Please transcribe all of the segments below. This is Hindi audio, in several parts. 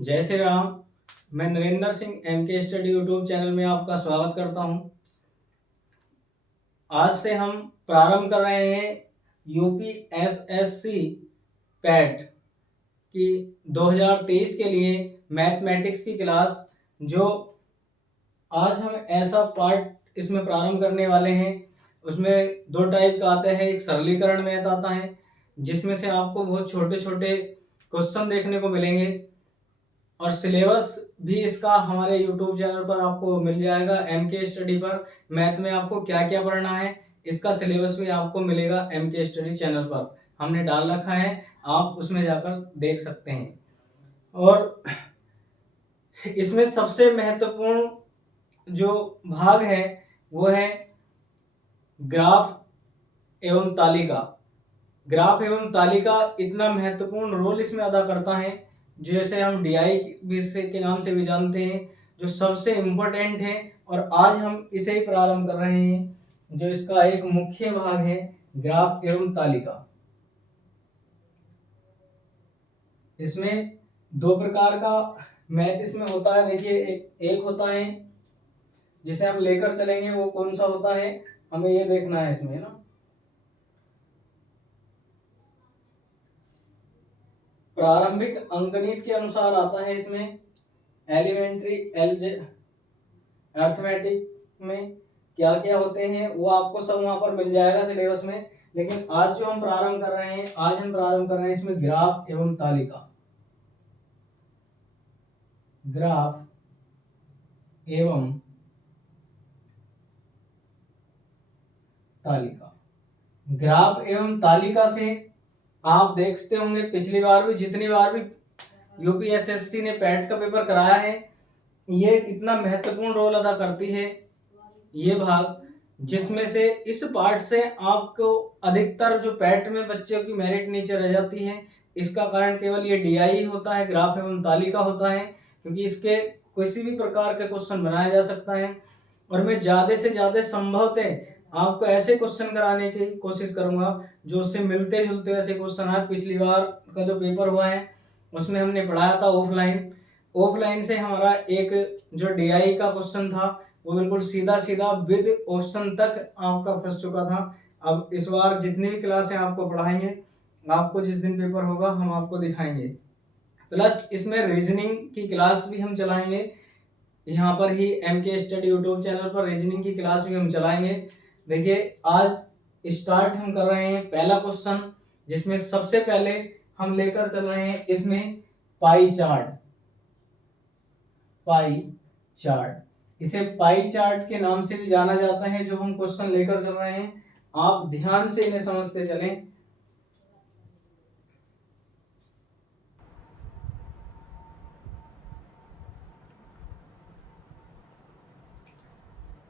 जय श्री राम। मैं Narendra Singh MK study YouTube channel में आपका स्वागत करता हूं। आज से हम प्रारंभ कर रहे हैं यूपीएसएससी पैट की 2023 के लिए मैथमेटिक्स की क्लास। जो आज हम ऐसा पार्ट इसमें प्रारंभ करने वाले हैं, उसमें दो टाइप का आता है। एक सरलीकरण मैथ आता है जिसमें से आपको बहुत छोटे छोटे क्वेश्चन देखने को मिलेंगे, और सिलेबस भी इसका हमारे YouTube चैनल पर आपको मिल जाएगा। एमके स्टडी पर मैथ में आपको क्या क्या पढ़ना है, इसका सिलेबस भी आपको मिलेगा एमके स्टडी चैनल पर, हमने डाल रखा है, आप उसमें जाकर देख सकते हैं। और इसमें सबसे महत्वपूर्ण जो भाग है वो है ग्राफ एवं तालिका। ग्राफ एवं तालिका इतना महत्वपूर्ण रोल इसमें अदा करता है, जैसे हम डीआई के नाम से भी जानते हैं, जो सबसे इम्पोर्टेंट है। और आज हम इसे ही प्रारंभ कर रहे हैं, जो इसका एक मुख्य भाग है ग्राफ एवं तालिका। इसमें दो प्रकार का मैथ इसमें होता है। देखिए, एक होता है जिसे हम लेकर चलेंगे, वो कौन सा होता है हमें ये देखना है इसमें, है ना। प्रारंभिक अंकगणित के अनुसार आता है इसमें। एलिमेंट्री अर्थमेटिक में क्या क्या होते हैं वो आपको सब वहां पर मिल जाएगा सिलेबस में। लेकिन आज जो हम प्रारंभ कर रहे हैं, आज हम प्रारंभ कर रहे हैं इसमें ग्राफ एवं तालिका। ग्राफ एवं तालिका। ग्राफ एवं तालिका से आप देखते होंगे, पिछली बार भी जितनी बार भी यूपीएसएससी ने पैट का पेपर कराया है, ये इतना महत्वपूर्ण रोल अदा करती है ये भाग, जिसमें से इस पार्ट से आपको अधिकतर जो पैट में बच्चों की मेरिट नीचे रह जाती है, इसका कारण केवल ये डीआई होता है, ग्राफ एवं तालिका होता है, क्योंकि इसके किसी भी प्रकार के क्वेश्चन बनाया जा सकता है। और मैं ज़्यादा से ज़्यादा संभवतः आपको ऐसे क्वेश्चन कराने की कोशिश करूंगा जो उससे मिलते जुलते ऐसे क्वेश्चन आए। पिछली बार का जो पेपर हुआ है उसमें हमने पढ़ाया था ऑफलाइन से हमारा एक जो डीआई का क्वेश्चन था वो बिल्कुल सीधा सीधा विद ऑप्शन तक आपका फंस चुका था। अब इस बार जितनी भी क्लासें आपको पढ़ाएंगे, आपको जिस दिन पेपर होगा हम आपको दिखाएंगे। प्लस इसमें रीजनिंग की क्लास भी हम चलाएंगे, यहाँ पर ही एमके स्टडी यूट्यूब चैनल पर रीजनिंग की क्लास भी हम चलाएंगे। देखिए, आज स्टार्ट हम कर रहे हैं पहला क्वेश्चन, जिसमें सबसे पहले हम लेकर चल रहे हैं इसमें पाई चार्ट। इसे पाई चार्ट के नाम से भी जाना जाता है। जो हम क्वेश्चन लेकर चल रहे हैं, आप ध्यान से इन्हें समझते चलें।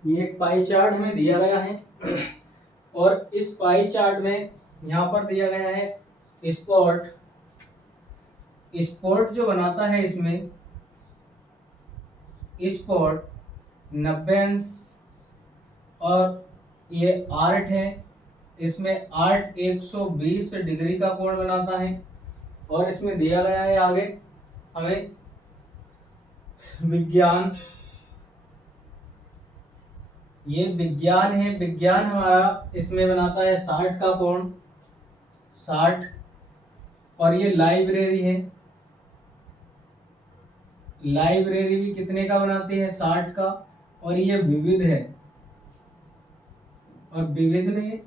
ये पाई चार्ट हमें दिया गया है, और इस पाई चार्ट में यहाँ पर दिया गया है स्पॉट जो बनाता है इसमें स्पॉट 90 अंश, और ये आर्ट है, इसमें आर्ट 120 डिग्री का कोण बनाता है। और इसमें दिया गया है आगे हमें विज्ञान, ये विज्ञान है, विज्ञान हमारा इसमें बनाता है 60 का कोण, 60। और ये लाइब्रेरी है, लाइब्रेरी भी कितने का बनाती है, 60 का। और ये विविध है, और विविध में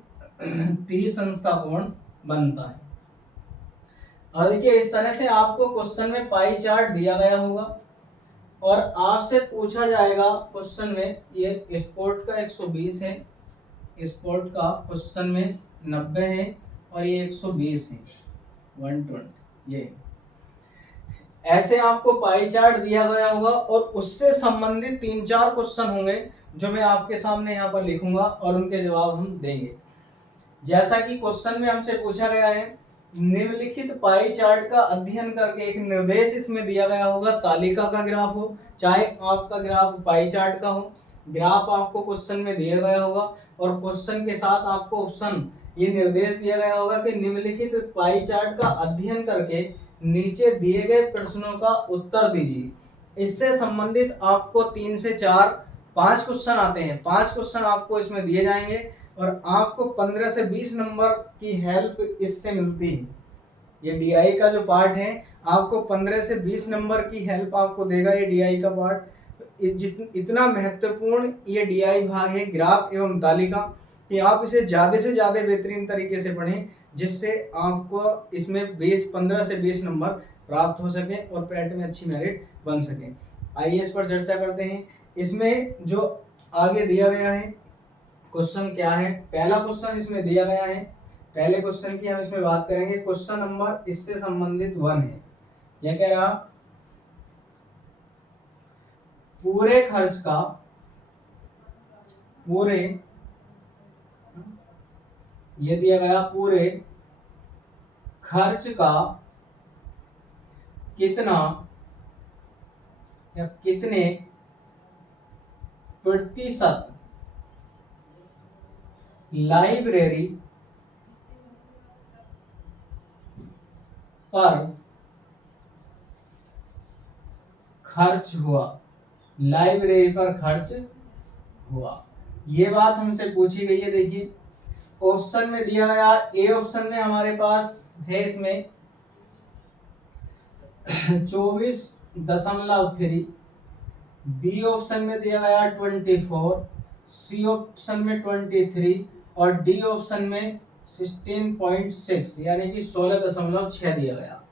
30 अंश का कोण बनता है। और देखिए, इस तरह से आपको क्वेश्चन में पाई चार्ट दिया गया होगा, और आपसे पूछा जाएगा क्वेश्चन में, ये स्पोर्ट का 120 है, स्पोर्ट का क्वेश्चन में 90 है, और ये 120 है, 120। ये ऐसे आपको पाई चार्ट दिया गया होगा, और उससे संबंधित 3-4 क्वेश्चन होंगे जो मैं आपके सामने यहाँ पर लिखूंगा, और उनके जवाब हम देंगे। जैसा कि क्वेश्चन में हमसे पूछा गया है, निम्नलिखित पाई चार्ट का अध्ययन करके, एक निर्देश इसमें दिया गया होगा, तालिका का ग्राफ हो चाहे आपका ग्राफ पाई चार्ट का हो, ग्राफ आपको क्वेश्चन में दिया गया होगा, और क्वेश्चन के साथ आपको ऑप्शन ये निर्देश दिया गया होगा कि निम्नलिखित पाई चार्ट का अध्ययन करके नीचे दिए गए प्रश्नों का उत्तर दीजिए। इससे संबंधित आपको 3 से 4 5 क्वेश्चन आते हैं। 5 क्वेश्चन आपको इसमें दिए जाएंगे और आपको 15 से 20 नंबर की हेल्प इससे मिलती है। ये डीआई का जो पार्ट है आपको 15 से 20 नंबर की हेल्प आपको देगा ये डीआई का पार्ट। इतना महत्वपूर्ण ये डीआई भाग है ग्राफ एवं तालिका कि आप इसे ज़्यादा से ज़्यादा बेहतरीन तरीके से पढ़ें, जिससे आपको इसमें 15 से 20 नंबर प्राप्त हो सके और पैट में अच्छी मेरिट बन सके। आइए इस पर चर्चा करते हैं। इसमें जो आगे दिया गया है क्वेश्चन क्या है, पहला क्वेश्चन इसमें दिया गया है। पहले क्वेश्चन की हम इसमें बात करेंगे। क्वेश्चन नंबर इससे संबंधित 1 है। यह कह रहा पूरे खर्च का ये दिया गया पूरे खर्च का कितना या कितने प्रतिशत लाइब्रेरी पर खर्च हुआ, लाइब्रेरी पर खर्च हुआ। ये बात हमसे पूछी गई है। देखिए ऑप्शन में दिया गया, ए ऑप्शन में हमारे पास है इसमें 24.3, बी ऑप्शन में दिया गया 24, सी ऑप्शन में 23 और डी ऑप्शन में 16.6 यानी कि 16.6 दिया गया।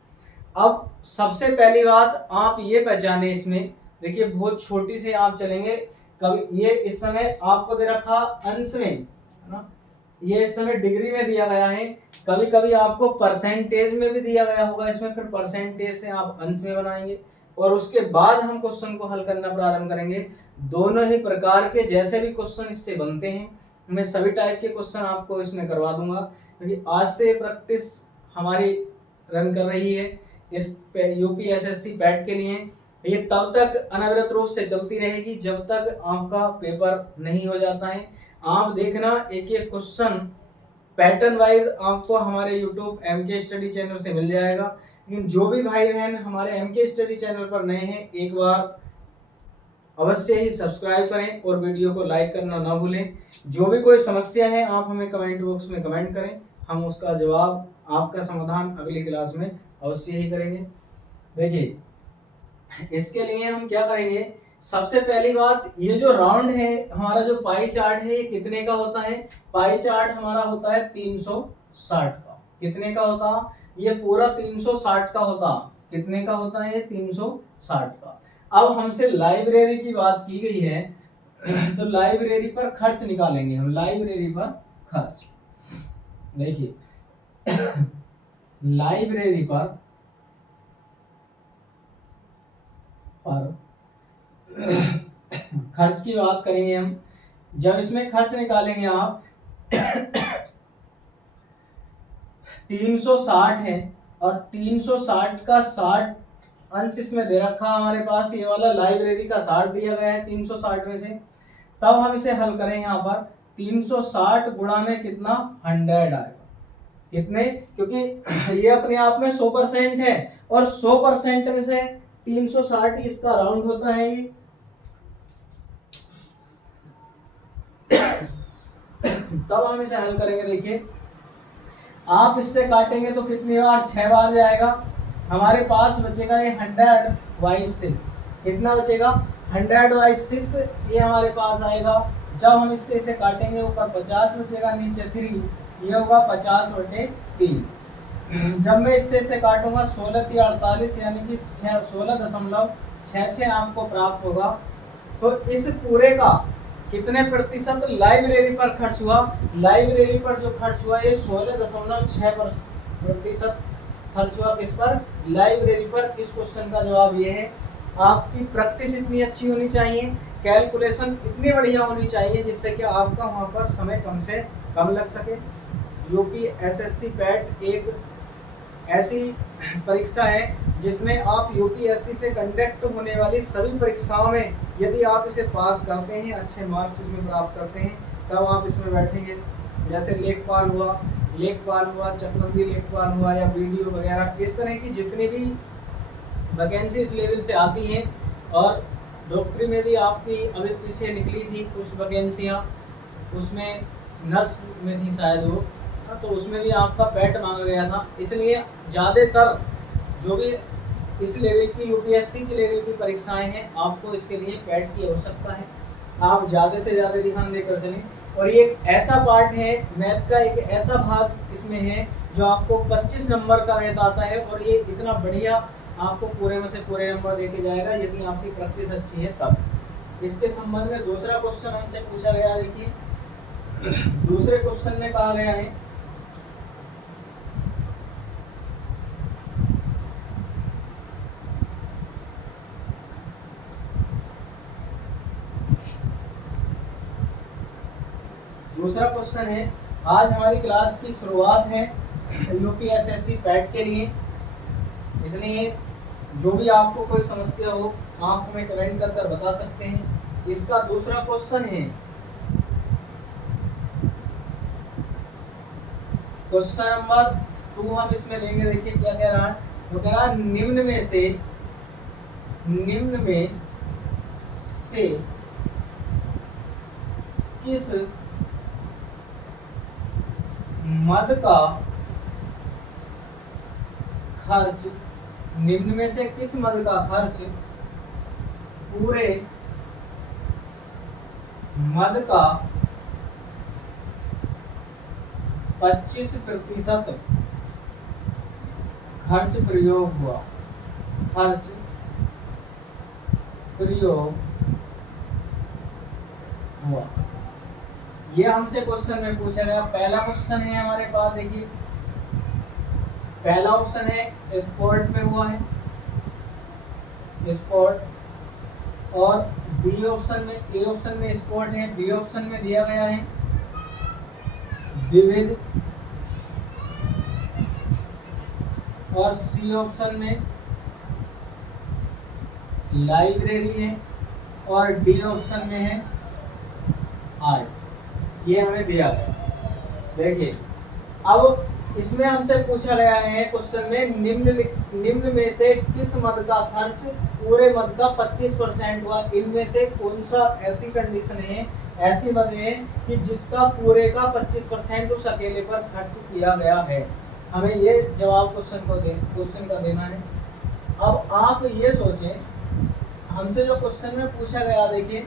अब सबसे पहली बात आप ये पहचाने इसमें, देखिए बहुत छोटी से आप चलेंगे। कभी ये इस समय आपको दे रखा अंश में, है ना, ये इस समय डिग्री में दिया गया है। कभी कभी आपको परसेंटेज में भी दिया गया होगा इसमें, फिर परसेंटेज से आप अंश में बनाएंगे और उसके बाद हम क्वेश्चन को हल करना प्रारंभ करेंगे। दोनों ही प्रकार के जैसे भी क्वेश्चन इससे बनते हैं, मैं सभी टाइप के क्वेश्चन आपको इसमें करवा दूंगा, क्योंकि आज से प्रैक्टिस हमारी रन कर रही है इस यूपीएसएससी पैट के लिए। ये तब तक अनवरत रूप से चलती रहेगी जब तक आपका पेपर नहीं हो जाता है। आप देखना एक एक क्वेश्चन पैटर्न वाइज आपको हमारे यूट्यूब एमके स्टडी चैनल से मिल जाएगा। लेकिन जो भी भाई बहन हमारे एमके स्टडी चैनल पर नए हैं, एक बार अवश्य ही सब्सक्राइब करें और वीडियो को लाइक करना ना भूलें। जो भी कोई समस्या है आप हमें कमेंट बॉक्स में कमेंट करें, हम उसका जवाब, आपका समाधान अगली क्लास में अवश्य ही करेंगे। देखिए इसके लिए हम क्या करेंगे, सबसे पहली बात, ये जो राउंड है हमारा, जो पाई चार्ट है, ये कितने का होता है? पाई चार्ट हमारा होता है 360 का। कितने का होता? ये पूरा 360 का होता। कितने का होता है? 360 का। अब हमसे लाइब्रेरी की बात की गई है, तो लाइब्रेरी पर खर्च निकालेंगे हम। लाइब्रेरी पर खर्च, देखिए लाइब्रेरी पर खर्च की बात करेंगे हम। जब इसमें खर्च निकालेंगे आप 360 है और 360 का 60 अंश इसमें दे रखा हमारे पास, ये वाला लाइब्रेरी का 60 दिया गया है 360 में से। तब हम इसे हल करें, यहाँ पर 360 गुणा में कितना? 100 आएगा। कितने? क्योंकि ये अपने आप में 100% है और 100% में से 360 इसका राउंड होता है। ये तब हम इसे हल करेंगे। देखिए आप इससे काटेंगे तो कितनी बार? 6 बार जाएगा। हमारे पास बचेगा ये 100/6। कितना बचेगा? 100/6 ये हमारे पास आएगा। जब हम इससे इसे काटेंगे, ऊपर 50 बचेगा, नीचे 3, ये होगा 50/3। जब मैं इससे इसे काटूंगा 16×3 = 48 यानी कि 16.66 आपको प्राप्त होगा। तो इस पूरे का कितने प्रतिशत लाइब्रेरी पर खर्च हुआ? लाइब्रेरी पर जो खर्च हुआ ये 16.6% खर्च हुआ। किस पर? लाइब्रेरी पर। इस क्वेश्चन का जवाब ये है। आपकी प्रैक्टिस इतनी अच्छी होनी चाहिए, कैलकुलेशन इतनी बढ़िया होनी चाहिए, जिससे कि आपका वहाँ पर समय कम से कम लग सके। यूपीएसएससी पैट एक ऐसी परीक्षा है जिसमें आप यूपीएससी से कंडक्ट होने वाली सभी परीक्षाओं में यदि आप इसे पास करते हैं, अच्छे मार्क्स इसमें प्राप्त करते हैं, तब आप इसमें बैठेंगे। जैसे लेखपाल हुआ, लेखपाल हुआ, चकबंदी लेखपाल हुआ, या वीडियो वगैरह, इस तरह की जितनी भी वैकेंसी इस लेवल से आती हैं। और डॉक्टरी में भी आपकी अभी पीछे निकली थी कुछ वैकेंसियाँ, उसमें नर्स में थी शायद वो, तो उसमें भी आपका पैट मांगा गया था। इसलिए ज़्यादातर जो भी इस लेवल की यूपीएससी के लेवल की परीक्षाएं हैं, आपको इसके लिए पैट की आवश्यकता है। आप ज़्यादा से ज़्यादा ध्यान देकर चलें। और ये एक ऐसा पार्ट है, मैथ का एक ऐसा भाग इसमें है जो आपको 25 नंबर का मैथ आता है, और ये इतना बढ़िया आपको पूरे में से पूरे नंबर दे के जाएगा यदि आपकी प्रैक्टिस अच्छी है तब। इसके संबंध में दूसरा क्वेश्चन हमसे पूछा गया, देखिए दूसरे क्वेश्चन में कहा गया है दूसरा क्वेश्चन है, आज हमारी क्लास की शुरुआत है यूपीएसएससी पैट के लिए, इसलिए जो भी आपको कोई समस्या हो आप हमें कमेंट कर कर बता सकते हैं। इसका दूसरा क्वेश्चन है, क्वेश्चन नंबर 2 हम इसमें लेंगे। देखिए क्या कह रहा है, वो कह रहा है निम्न में से किस मद का खर्च, निम्न में से किस मद का खर्च पूरे मद का 25% खर्च प्रयोग हुआ। ये हमसे क्वेश्चन में पूछा गया। पहला क्वेश्चन है हमारे पास, देखिए पहला ऑप्शन है स्पोर्ट में हुआ है, स्पोर्ट, और बी ऑप्शन में, ए ऑप्शन में स्पोर्ट है, बी ऑप्शन में दिया गया है विविध, और सी ऑप्शन में लाइब्रेरी है, और डी ऑप्शन में है आर्ट। ये हमें दिया गया। देखिए अब इसमें हमसे पूछा गया है क्वेश्चन में, निम्न में से किस मद का खर्च पूरे मद का 25% हुआ। इनमें से कौन सा ऐसी कंडीशन है, ऐसी मद है कि जिसका पूरे का 25% उस अकेले पर खर्च किया गया है। हमें ये जवाब क्वेश्चन का देना है। अब आप ये सोचें, हमसे जो क्वेश्चन में पूछा गया, देखिए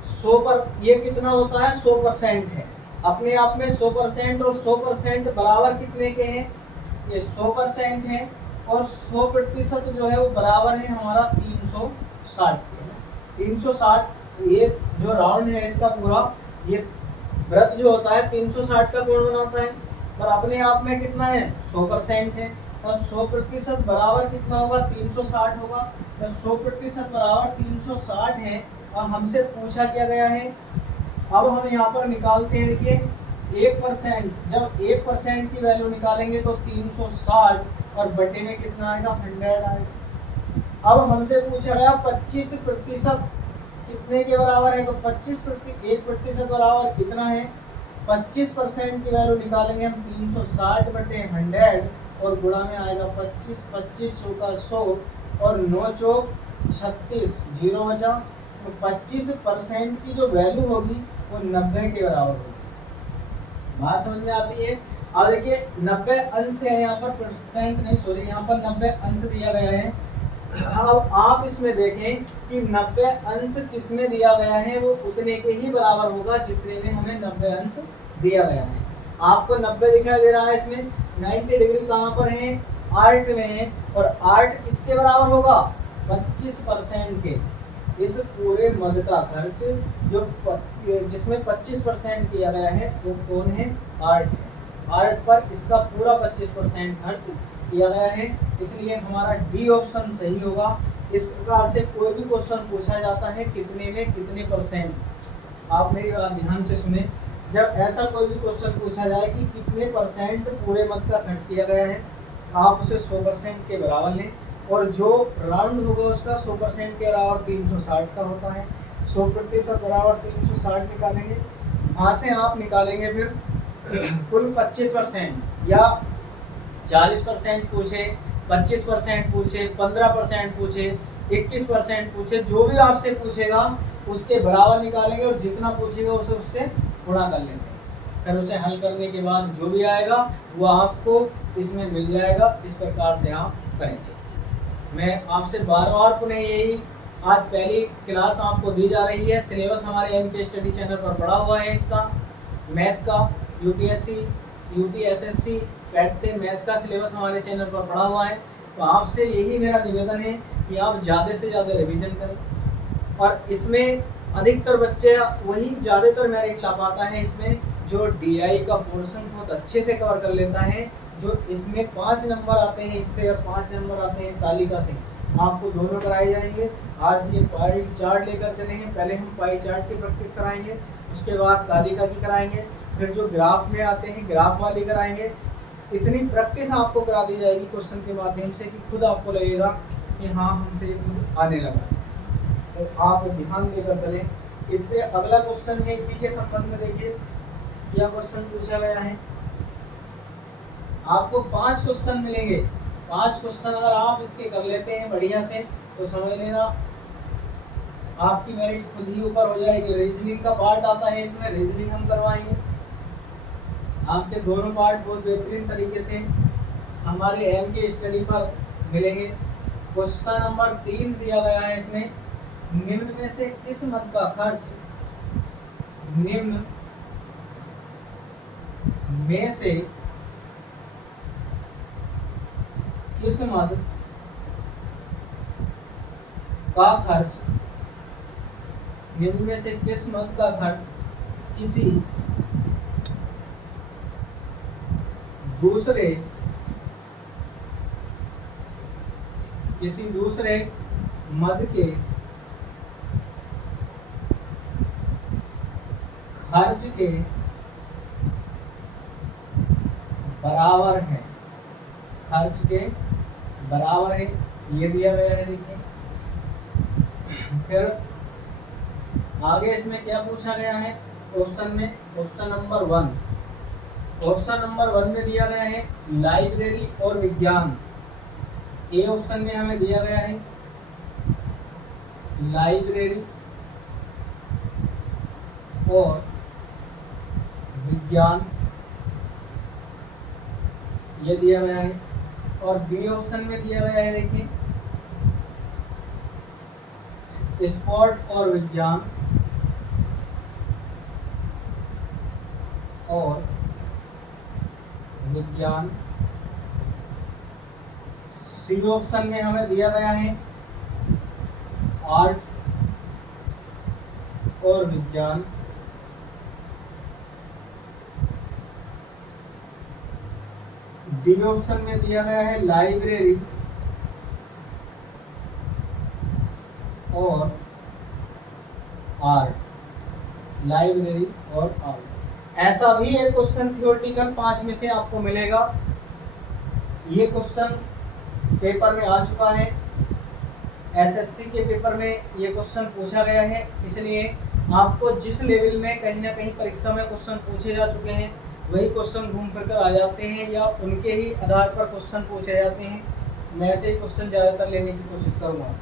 100 पर ये कितना होता है, 100% है अपने आप में। 100% और 100% बराबर कितने के हैं, ये 100% है, और 100% जो है वो बराबर है हमारा 360 के। 360 ये जो राउंड है इसका पूरा, ये वृत्त जो होता है 360 का कोण बनाता है, और अपने आप में कितना है, 100% है। और 100% बराबर कितना होगा, 360 होगा। तो 100% बराबर 360 है, और हमसे पूछा क्या गया है। अब हम यहाँ पर निकालते हैं, देखिए 1%, जब 1% की वैल्यू निकालेंगे तो 360, और बटे में कितना आएगा, 100 आएगा। अब हमसे पूछा गया 25% कितने के बराबर है, तो 1% बराबर कितना है, 25% की वैल्यू निकालेंगे हम 360 बटे 100, और गुणा में आएगा 25, 25 चौका 100, और 9 चौक 36, 0 बचा। तो 25% की जो वैल्यू होगी वो 90 के बराबर होगी। बात समझ में आती है। अब देखिए 90 अंश है यहाँ पर, परसेंट नहीं, सॉरी, यहाँ पर 90 अंश दिया गया है। अब आप इसमें देखें कि 90 अंश किसमें दिया गया है, वो उतने के ही बराबर होगा जितने में हमें 90 अंश दिया गया है। आपको 90 दिखाई दे रहा है, इसमें 90 डिग्री कहाँ पर है, आर्ट में है, और आर्ट किसके बराबर होगा, 25% के। इस पूरे मद का खर्च जो जिसमें 25% किया गया है वो कौन है, आर्ट है। आर्ट पर इसका पूरा 25% खर्च किया गया है, इसलिए हमारा डी ऑप्शन सही होगा। इस प्रकार से कोई भी क्वेश्चन पूछा जाता है कितने में कितने परसेंट, आप मेरी बात ध्यान से सुने। जब ऐसा कोई भी क्वेश्चन पूछा जाए कि कितने परसेंट पूरे मद का खर्च किया गया है, आप उसे 100% के बराबर लें, और जो राउंड होगा उसका 100% के बराबर 360 का होता है। 100% बराबर 360 निकालेंगे, वहाँ से आप निकालेंगे फिर कुल 25% या 40% पूछे, 25% पूछे, 15% पूछे, 21% पूछे, जो भी आपसे पूछेगा उसके बराबर निकालेंगे और जितना पूछेगा उसे उससे गुणा कर लेंगे। फिर उसे हल करने के बाद जो भी आएगा वो आपको इसमें मिल जाएगा। इस प्रकार से आप करेंगे। मैं आपसे बार बार पुनः यही, आज पहली क्लास आपको दी जा रही है। सिलेबस हमारे एमके स्टडी चैनल पर पड़ा हुआ है। इसका मैथ का यूपीएससी, यूपीएसएससी, कैट मैथ का सिलेबस हमारे चैनल पर पड़ा हुआ है। तो आपसे यही मेरा निवेदन है कि आप ज़्यादा से ज़्यादा रिवीजन करें और इसमें अधिकतर बच्चे वही ज़्यादातर मेरिट ला पाता है इसमें जो डीआई का पोर्शन बहुत अच्छे से कवर कर लेता है। जो इसमें 5 नंबर आते हैं, इससे और 5 नंबर आते हैं तालिका से, आपको दोनों कराए जाएंगे। आज ये पाई चार्ट लेकर चलेंगे। पहले हम पाई चार्ट की प्रैक्टिस कराएंगे, उसके बाद तालिका की कराएंगे, फिर जो ग्राफ में आते हैं ग्राफ वाली कराएंगे। इतनी प्रैक्टिस आपको करा दी जाएगी क्वेश्चन के माध्यम से कि खुद आपको लगेगा कि हाँ हमसे ये खुद आने लगा। तो आप ध्यान देकर चलें। इससे अगला क्वेश्चन है, इसी के संबंध में देखिए क्या क्वेश्चन पूछा गया है। आपको 5 क्वेश्चन मिलेंगे। 5 क्वेश्चन अगर आप इसके कर लेते हैं बढ़िया से तो समझ लेना आपकी मेरिट खुद ही ऊपर हो जाएगी। रीजनिंग का पार्ट आता है इसमें, रीजनिंग हम करवाएंगे। आपके दोनों पार्ट बहुत बेहतरीन तरीके से हमारे एमके स्टडी पर मिलेंगे। क्वेश्चन नंबर 3 दिया गया है इसमें, निम्न में से किस मद का खर्च, निम्न में से किस मद का खर्च, निम्न में से किस मद का खर्च किसी दूसरे मद के खर्च के बराबर है, खर्च के बराबर है, ये दिया गया है। देखिए फिर आगे इसमें क्या पूछा गया है ऑप्शन में, ऑप्शन नंबर 1, ऑप्शन नंबर 1 में दिया गया है लाइब्रेरी और विज्ञान। ए ऑप्शन में हमें दिया गया है लाइब्रेरी और विज्ञान, ये दिया गया है। और बी ऑप्शन में दिया गया है देखिए स्पोर्ट और विज्ञान और विज्ञान। सी ऑप्शन में हमें दिया गया है आर्ट और विज्ञान। डी ऑप्शन में दिया गया है लाइब्रेरी और आर्ट, लाइब्रेरी और आर्ट। ऐसा भी एक क्वेश्चन थ्योरेटिकल 5 में से आपको मिलेगा। ये क्वेश्चन पेपर में आ चुका है, एसएससी के पेपर में ये क्वेश्चन पूछा गया है। इसलिए आपको जिस लेवल में कहीं ना कहीं परीक्षा में क्वेश्चन पूछे जा चुके हैं वही क्वेश्चन घूम फिर कर आ जाते हैं या उनके ही आधार पर क्वेश्चन पूछे जाते हैं। मैं ऐसे ही क्वेश्चन ज़्यादातर लेने की कोशिश करूँगा।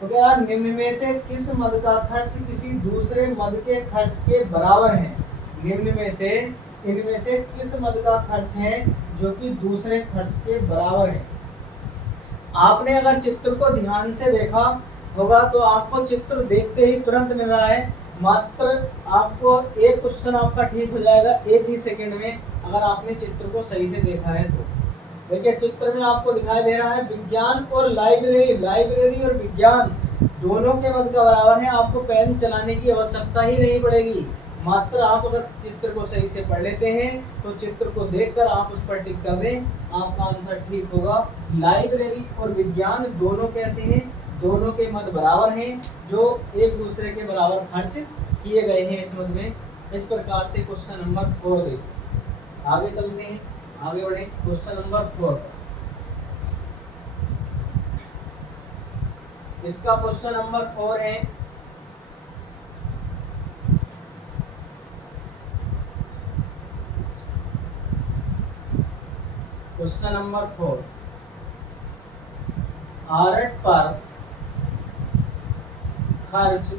तो क्या निम्न में से किस मद का खर्च किसी दूसरे मद के खर्च के बराबर है, निम्न में से इनमें से किस मद का खर्च है जो कि दूसरे खर्च के बराबर है। आपने अगर चित्र को ध्यान से देखा होगा तो आपको चित्र देखते ही तुरंत मिल रहा है। मात्र आपको एक क्वेश्चन आपका ठीक हो जाएगा 1 ही सेकंड में अगर आपने चित्र को सही से देखा है तो। देखिए चित्र में आपको दिखाई दे रहा है विज्ञान और लाइब्रेरी, लाइब्रेरी और विज्ञान दोनों के मद का बराबर है। आपको पेन चलाने की आवश्यकता ही नहीं पड़ेगी। मात्र आप अगर चित्र को सही से पढ़ लेते हैं तो चित्र को देखकर आप उस पर टिक कर दें, आपका आंसर ठीक होगा। लाइब्रेरी और विज्ञान दोनों कैसे हैं, दोनों के मद बराबर हैं जो एक दूसरे के बराबर खर्च किए गए हैं इस मद में। इस प्रकार से क्वेश्चन नंबर 4 देखो। आगे चलते हैं, आगे बढ़े क्वेश्चन नंबर 4। इसका क्वेश्चन नंबर 4 है क्वेश्चन नंबर 4, आरट पर खर्च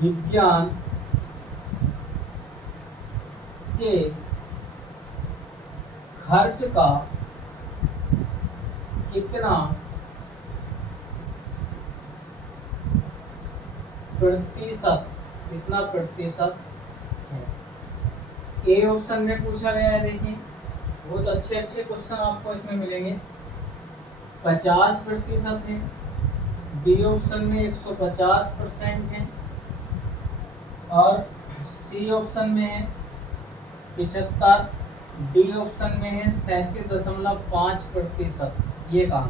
विज्ञान के खर्च का कितना प्रतिशत है। ए ऑप्शन में पूछा गया है, देखिए बहुत अच्छे अच्छे क्वेश्चन आपको इसमें मिलेंगे। 50% है, बी ऑप्शन में 150% है, और सी ऑप्शन में है 75, डी ऑप्शन में है 37.5%। ये कहा गया।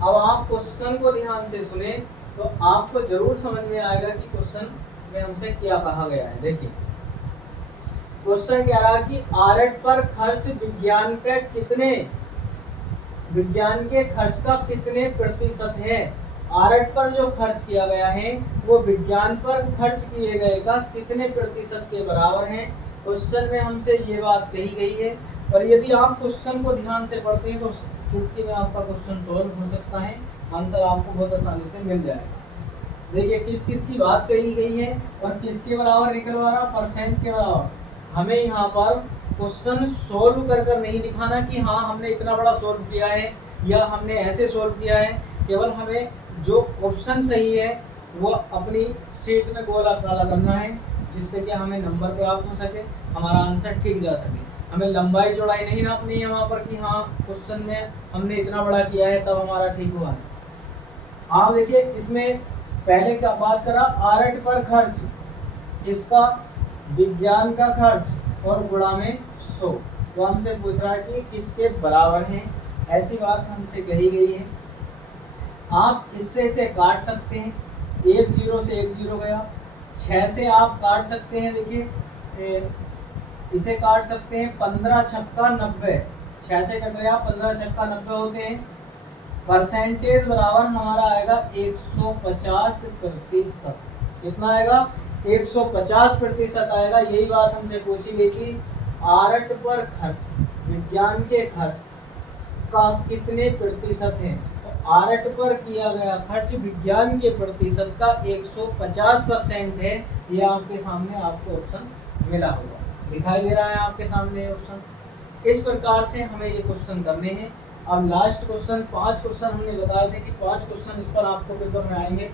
अब आप क्वेश्चन को ध्यान से सुने तो आपको जरूर समझ में आएगा कि क्वेश्चन में हमसे क्या कहा गया है। देखिए क्वेश्चन कह रहा है कि आरट पर खर्च विज्ञान के खर्च का कितने प्रतिशत है। आरट पर जो खर्च किया गया है वो विज्ञान पर खर्च किए गए का कितने प्रतिशत के बराबर है। क्वेश्चन में हमसे ये बात कही गई है, और यदि आप क्वेश्चन को ध्यान से पढ़ते हैं तो चुटकी में आपका क्वेश्चन सॉल्व हो सकता है, आंसर आपको बहुत आसानी से मिल जाएगा। देखिए किस किस की बात कही गई है और किसके बराबर निकलवा रहा, परसेंट के बराबर। हमें यहाँ पर क्वेश्चन सोल्व कर नहीं दिखाना कि हाँ हमने इतना बड़ा सोल्व किया है या हमने ऐसे सोल्व किया है। केवल हमें जो ऑप्शन सही है वो अपनी शीट में गोला काला करना है, जिससे कि हमें नंबर प्राप्त हो सके, हमारा आंसर ठीक जा सके। हमें लंबाई चौड़ाई नहीं नापनी है वहाँ पर कि हाँ क्वेश्चन में हमने इतना बड़ा किया है तब हमारा ठीक हुआ है। हाँ देखिए इसमें पहले क्या बात करा, आरट पर खर्च किसका, विज्ञान का खर्च और गुणा में 100। तो हमसे पूछ रहा है कि किसके बराबर हैं, ऐसी बात हमसे कही गई है। आप इससे इसे काट सकते हैं, 1 0 से 1 0 गया। 6 से आप काट सकते हैं, देखिए इसे काट सकते हैं 15 छक्का 90। 6 से कट गया, 15 छक्का 90 होते हैं। परसेंटेज बराबर हमारा आएगा 150%। कितना आएगा, 150% आएगा। यही बात हमसे पूछी गई थी, आरट पर खर्च विज्ञान के खर्च का कितने प्रतिशत है। तो आरट पर किया गया खर्च विज्ञान के प्रतिशत का 150% है। ये आपके सामने आपको ऑप्शन मिला होगा, दिखाई दे रहा है आपके सामने ऑप्शन। इस प्रकार से हमें ये क्वेश्चन करने हैं। अब लास्ट क्वेश्चन, 5 क्वेश्चन हमने बताए थे कि 5 क्वेश्चन इस पर आपको पेपर में आएंगे।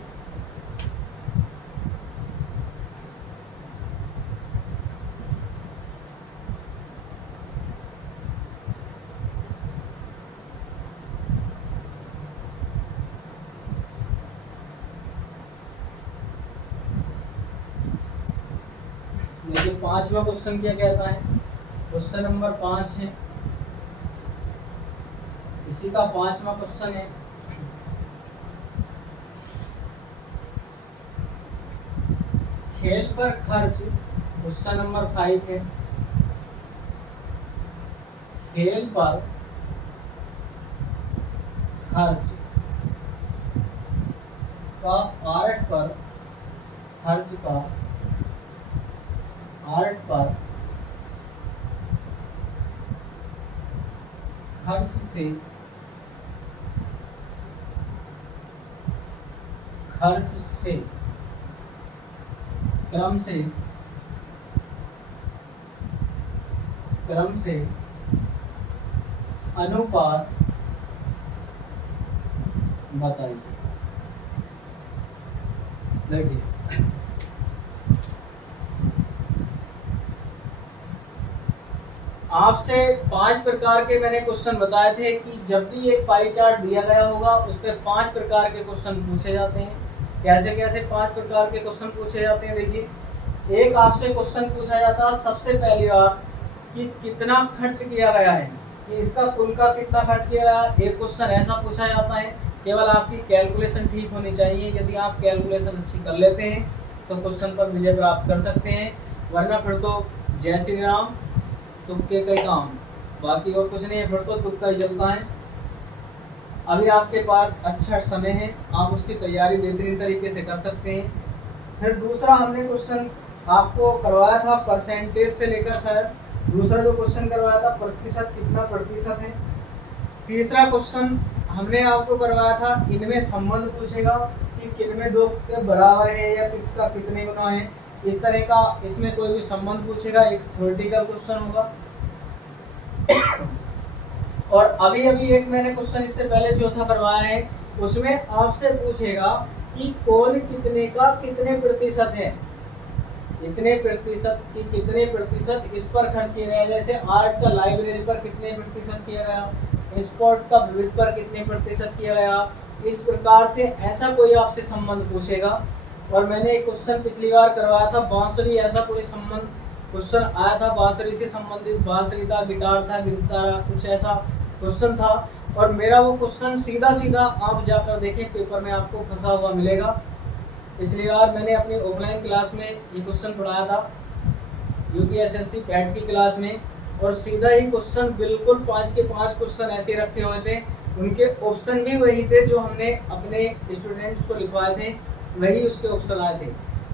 देखिए 5वां क्वेश्चन क्या कहता है, क्वेश्चन नंबर 5 है, इसी का 5वां क्वेश्चन है। खेल पर खर्च, क्वेश्चन नंबर 5 है, खेल पर खर्च का आरट पर खर्च का आरट पर खर्च से क्रम से अनुपात बताइए। देखिए आपसे 5 प्रकार के मैंने क्वेश्चन बताए थे कि जब भी एक पाई चार्ट दिया गया होगा उस पर 5 प्रकार के क्वेश्चन पूछे जाते हैं। कैसे कैसे 5 प्रकार के क्वेश्चन पूछे जाते हैं, देखिए एक आपसे क्वेश्चन पूछा जाता है सबसे पहली बार कि कितना खर्च किया गया है, कि इसका कुल का कितना खर्च किया गया। एक क्वेश्चन ऐसा पूछा जाता है, केवल आपकी कैलकुलेशन ठीक होनी चाहिए। यदि आप कैलकुलेशन अच्छी कर लेते हैं तो क्वेश्चन पर विजय प्राप्त कर सकते हैं, वरना फिर तो जय श्री राम, तुक्के का काम, बाकी और कुछ नहीं है, फिर तो तुक्का ही चलता है। अभी आपके पास अच्छा समय है, आप उसकी तैयारी बेहतरीन तरीके से कर सकते हैं। फिर दूसरा हमने क्वेश्चन आपको करवाया था परसेंटेज से लेकर शायद दूसरा जो क्वेश्चन करवाया था प्रतिशत, कितना प्रतिशत है। तीसरा क्वेश्चन हमने आपको करवाया था इनमें संबंध पूछेगा कि किनमें दो के बराबर है या किसका कितने गुना है, इस तरह का इसमें कोई भी संबंध पूछेगा, एक थ्योरेटिकल क्वेश्चन होगा। और अभी अभी एक मैंने क्वेश्चन इससे पहले चौथा करवाया है, उसमें आपसे पूछेगा कि कौन कितने का कितने प्रतिशत है, इतने प्रतिशत की कितने प्रतिशत इस पर खर्च किया गया, जैसे आर्ट का लाइब्रेरी पर कितने प्रतिशत किया गया, स्पोर्ट का विविध पर कितने प्रतिशत किया गया। इस प्रकार से ऐसा कोई आपसे संबंध पूछेगा। और मैंने एक क्वेश्चन पिछली बार करवाया था बांसुरी, ऐसा कोई संबंध क्वेश्चन आया था बांसुरी से संबंधित, बांसुरी था, गिटार था, गिटार कुछ ऐसा क्वेश्चन था। और मेरा वो क्वेश्चन सीधा सीधा आप जाकर देखें पेपर में आपको फंसा हुआ मिलेगा। पिछली बार मैंने अपनी ऑफलाइन क्लास में ये क्वेश्चन पढ़ाया था यूपीएसएससी पैट की क्लास में, और सीधा ही क्वेश्चन बिल्कुल 5 के 5 क्वेश्चन ऐसे रखे हुए थे, उनके ऑप्शन भी वही थे जो हमने अपने स्टूडेंट्स को लिखवाए थे, वही उसके ऑप्शन आए थे।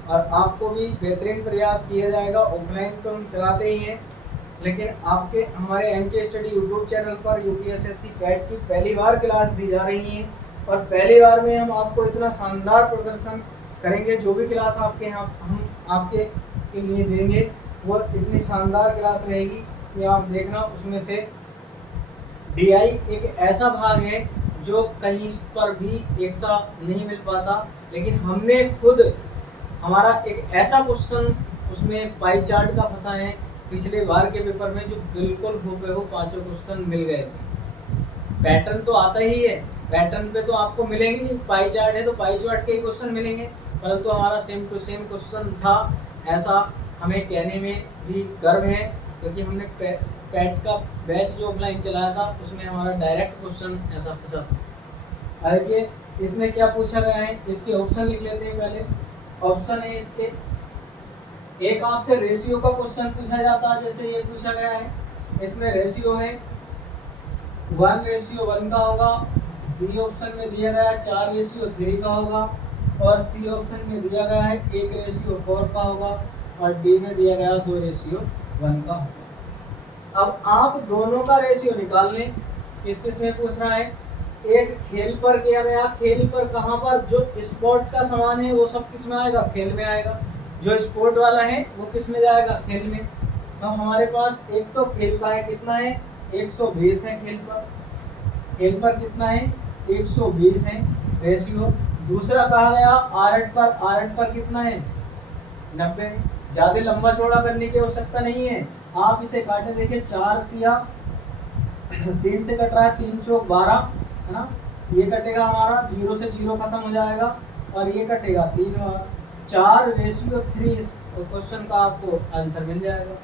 और आपको भी बेहतरीन प्रयास किया जाएगा। ऑफलाइन तो हम चलाते ही हैं, लेकिन आपके हमारे एमके स्टडी यूट्यूब चैनल पर यूपीएसएससी पैट की पहली बार क्लास दी जा रही है, और पहली बार में हम आपको इतना शानदार प्रदर्शन करेंगे। जो भी क्लास आपके यहाँ हम आपके के लिए देंगे वो इतनी शानदार क्लास रहेगी कि आप देखना। उसमें से डीआई एक ऐसा भाग है जो कहीं पर भी एक सा नहीं मिल पाता, लेकिन हमने खुद हमारा एक ऐसा क्वेश्चन उसमें पाई चार्ट का फंसा है पिछले बार के पेपर में, जो बिल्कुल हूबहू 5 क्वेश्चन मिल गए थे। पैटर्न तो आता ही है, पैटर्न पे तो आपको मिलेंगे ही, पाई चार्ट है तो पाई चार्ट के ही क्वेश्चन मिलेंगे, परंतु हमारा सेम टू सेम क्वेश्चन था। ऐसा हमें कहने में भी गर्व है, क्योंकि हमने पैट का बैच जो ऑफलाइन चलाया था उसमें हमारा डायरेक्ट क्वेश्चन ऐसा फंसा था। देखिए इसमें क्या पूछा गया है, इसके ऑप्शन लिख लेते हैं पहले। ऑप्शन है इसके, एक आपसे रेशियो का क्वेश्चन पूछा जाता है, जैसे ये पूछा गया है, इसमें रेशियो है 1:1 का होगा। बी ऑप्शन में दिया गया है 4:3 का होगा, और सी ऑप्शन में दिया गया है 1:4 का होगा, और डी में दिया गया 2:1 का होगा। अब आप दोनों का रेशियो निकाल लें। किस किस में पूछ रहा है, एक खेल पर किया गया, खेल पर कहाँ पर, जो स्पोर्ट का सामान है वो सब किस में आएगा, खेल में आएगा। जो स्पोर्ट वाला है वो किस में जाएगा, खेल में। अब हमारे पास एक तो खेल का है, कितना है 120 है खेल पर कितना है 120 है रेशियो। दूसरा कहा गया आर्ट पर कितना है 90। ज़्यादा लंबा चौड़ा करने की आवश्यकता नहीं है, आप इसे काटे, देखिए 4 या 3 से कट रहा है, 3 चौक 12 है ना, ये कटेगा हमारा 0 से 0 खत्म हो जाएगा, और ये कटेगा 3 बार, 4:3 इस क्वेश्चन का आपको आंसर मिल जाएगा।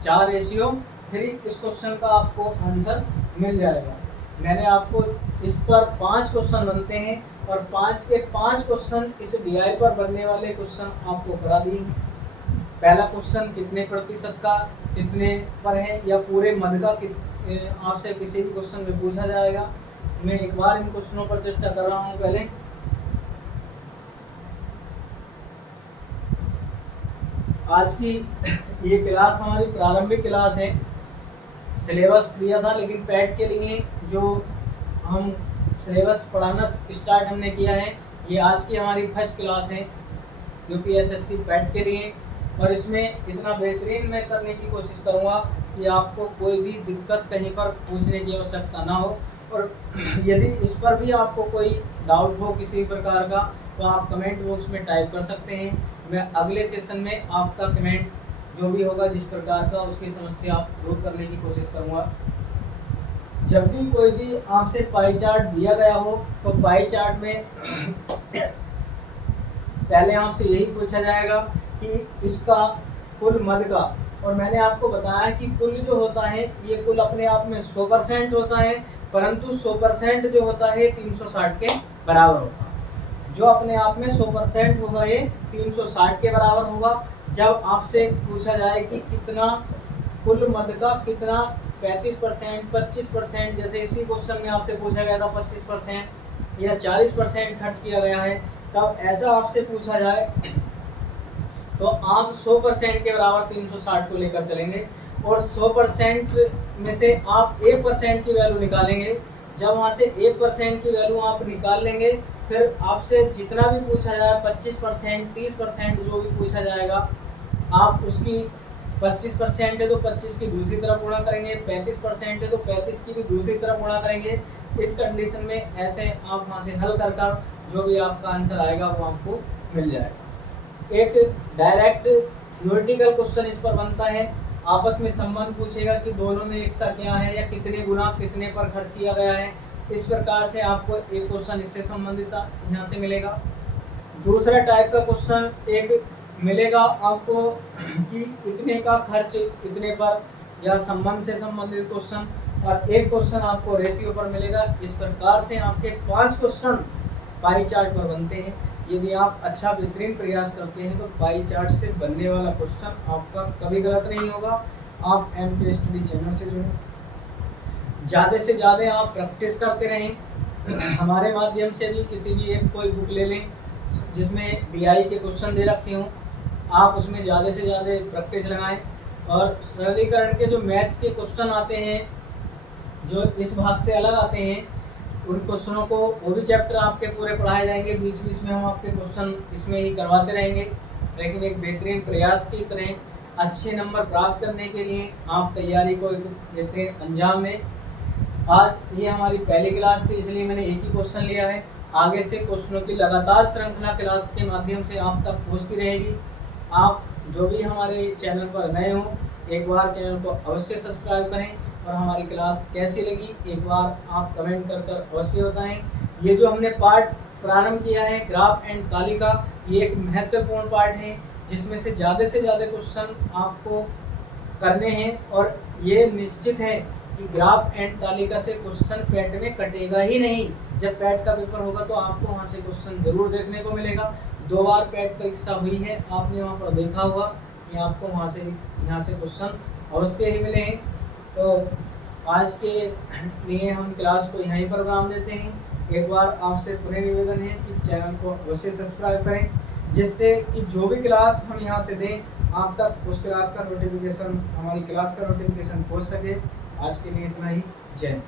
4:3 इस क्वेश्चन का आपको आंसर मिल जाएगा। मैंने आपको इस पर 5 क्वेश्चन बनते हैं, और 5 के 5 क्वेश्चन इस डीआई पर बनने वाले क्वेश्चन आपको करा दिए। पहला क्वेश्चन कितने प्रतिशत का कितने पर है, या पूरे मद का आपसे किसी भी क्वेश्चन में पूछा जाएगा। मैं एक बार इन क्वेश्चनों पर चर्चा कर रहा हूँ। पहले आज की ये क्लास हमारी प्रारंभिक क्लास है, सिलेबस दिया था, लेकिन पैट के लिए जो हम सिलेबस पढ़ाना स्टार्ट हमने किया है, ये आज की हमारी फर्स्ट क्लास है यूपीएसएससी पैट के लिए। और इसमें इतना बेहतरीन मैं करने की कोशिश करूँगा कि आपको कोई भी दिक्कत कहीं पर पूछने की आवश्यकता ना हो। और यदि इस पर भी आपको कोई डाउट हो किसी प्रकार का, तो आप कमेंट बॉक्स में टाइप कर सकते हैं। मैं अगले सेशन में आपका कमेंट जो भी होगा जिस प्रकार का, उसकी समस्या दूर करने की कोशिश करूँगा। जब भी कोई भी आपसे पाई चार्ट दिया गया हो, तो पाई चार्ट में पहले आपसे यही पूछा जाएगा कि इसका कुल मद का, और मैंने आपको बताया कि कुल जो होता है ये कुल अपने आप में 100% होता है, परंतु 100% जो होता है 360 के बराबर होता है। जो अपने आप में 100% होगा ये 360 के बराबर होगा। जब आपसे पूछा जाए कि कितना कुल मद का कितना 35%, 25%, जैसे इसी क्वेश्चन में आपसे पूछा गया था 25% या 40% खर्च किया गया है, तब ऐसा आपसे पूछा जाए तो आप 100% के बराबर 360 को लेकर चलेंगे। और 100% में से आप 1% की वैल्यू निकालेंगे। जब वहाँ से 1% की वैल्यू आप निकाल लेंगे, फिर आपसे जितना भी पूछा जाए 25%, 30% जो भी पूछा जाएगा, आप उसकी 25% है तो 25 की दूसरी तरफ गुणा करेंगे, 35% है तो 35 की भी दूसरी तरफ गुणा करेंगे। इस कंडीशन में ऐसे आप वहाँ से हल कर कर जो भी आपका आंसर आएगा वो आपको मिल जाएगा। एक डायरेक्ट थ्योरेटिकल क्वेश्चन इस पर बनता है। आपस में संबंध पूछेगा कि दोनों में एक सा क्या है, या कितने गुना कितने पर खर्च किया गया है। इस प्रकार से आपको एक क्वेश्चन इससे संबंधित यहाँ से मिलेगा। दूसरा टाइप का क्वेश्चन एक मिलेगा आपको कि इतने का खर्च इतने पर, या संबंध से संबंधित क्वेश्चन। और एक क्वेश्चन आपको रेशियो पर मिलेगा। इस प्रकार से आपके 5 क्वेश्चन पाई चार्ट पर बनते हैं। यदि आप अच्छा बेहतरीन प्रयास करते हैं तो पाई चार्ट से बनने वाला क्वेश्चन आपका कभी गलत नहीं होगा। आप MK स्टडी चैनल से जुड़ें, ज़्यादा से ज़्यादा आप प्रैक्टिस करते रहें। हमारे माध्यम से भी किसी भी एक कोई बुक ले लें जिसमें DI के क्वेश्चन दे रखे हों, आप उसमें ज़्यादा से ज़्यादा प्रैक्टिस लगाएं। और सरलीकरण के जो मैथ के क्वेश्चन आते हैं, जो इस भाग से अलग आते हैं, उन क्वेश्चनों को वो भी चैप्टर आपके पूरे पढ़ाए जाएंगे। बीच बीच में हम आपके क्वेश्चन इसमें ही करवाते रहेंगे। लेकिन एक बेहतरीन प्रयास की तरह अच्छे नंबर प्राप्त करने के लिए आप तैयारी को एक बेहतरीन अंजाम में। आज ये हमारी पहली क्लास थी, इसलिए मैंने एक ही क्वेश्चन लिया है। आगे से क्वेश्चनों की लगातार श्रृंखला क्लास के माध्यम से आप तक पहुँचती रहेगी। आप जो भी हमारे चैनल पर नए हों, एक बार चैनल को अवश्य सब्सक्राइब करें। और हमारी क्लास कैसी लगी एक बार आप कमेंट कर अवश्य बताएं। ये जो हमने पार्ट प्रारंभ किया है ग्राफ एंड तालिका, ये एक महत्वपूर्ण पार्ट है जिसमें से ज़्यादा क्वेश्चन आपको करने हैं। और ये निश्चित है कि ग्राफ एंड तालिका से क्वेश्चन पैट में कटेगा ही नहीं। जब पैट का पेपर होगा तो आपको वहाँ से क्वेश्चन जरूर देखने को मिलेगा। 2 बार पैट परीक्षा हुई है, आपने वहाँ पर देखा होगा कि आपको वहाँ से यहाँ से क्वेश्चन अवश्य ही मिले हैं। तो आज के लिए हम क्लास को यहीं पर विराम देते हैं। एक बार आपसे पुनः निवेदन है कि चैनल को अवश्य सब्सक्राइब करें, जिससे कि जो भी क्लास हम यहाँ से दें आप तक उस क्लास का नोटिफिकेशन, हमारी क्लास का नोटिफिकेशन पहुँच सके। आज के लिए इतना ही। जय हिंद।